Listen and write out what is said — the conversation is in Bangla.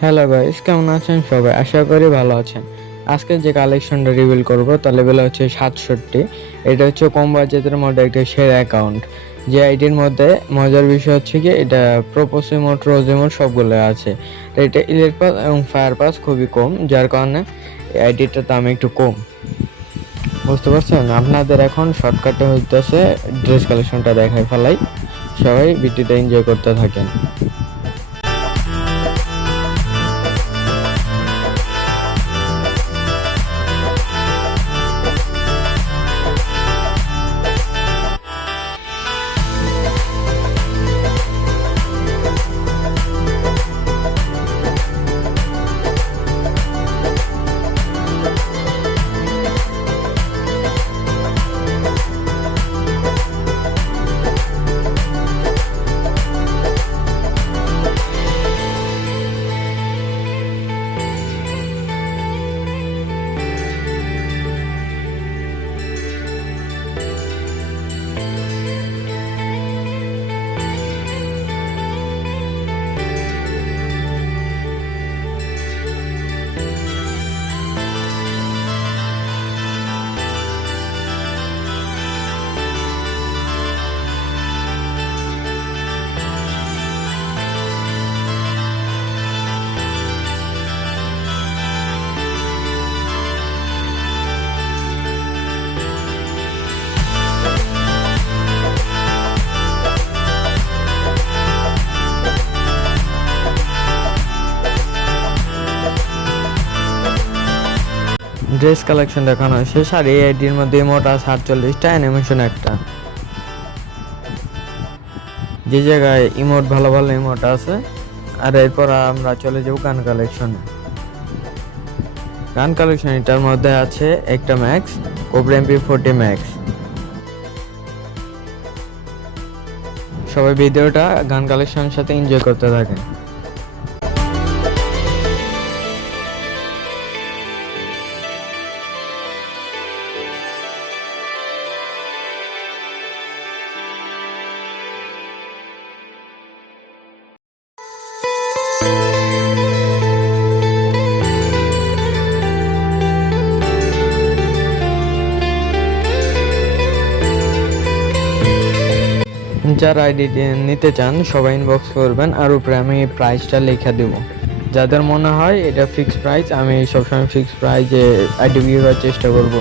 হ্যালো গাইস, কেমন আছেন সবাই? আশা করি ভালো আছেন। আজকে যে কালেকশনটা রিভিল করব তার লেভেল হচ্ছে 67। এটা হচ্ছে কম বাজেটের মধ্যে একটা সেরা অ্যাকাউন্ট। যে আইডির মধ্যে মজার বিষয় হচ্ছে কি, এটা প্রোপোস ইমোট, রোজ ইমোট সবগুলো আছে। তো এটা ইলিট পাস এবং ফায়ার পাস খুবই কম, যার কারণে এই আইডিটার দাম একটু কম। বুঝতে পারছেন? আপনাদের এখন শর্টকাটে হইতেছে ড্রেস কালেকশনটা দেখায় ফেলাই। সবাই ভিডিওটা এনজয় করতে থাকেন। ড্রেস কালেকশন দেখানো শেষ, আর এই আইডির মধ্যে ইমোট আছে 48টা, অ্যানিমেশন একটা। যে জায়গায় ইমোট ভালো ভালো ইমোট আছে। আর এরপর আমরা চলে যাব গান কালেকশনে। গান কালেকশন এটার মধ্যে আছে একটা ম্যাক্স, কোবরা MP40 ম্যাক্স। সবাই ভিডিওটা গান কালেকশনের সাথে এনজয় করতে থাকেন। যারা আইডি নিতে চান সবাই ইনবক্স করবেন, আর উপরে আমি প্রাইসটা লিখে দেব। যাদের মনে হয় এটা ফিক্সড প্রাইস, আমি সবসময় ফিক্সড প্রাইসে আইডি বিক্রি করার চেষ্টা করব।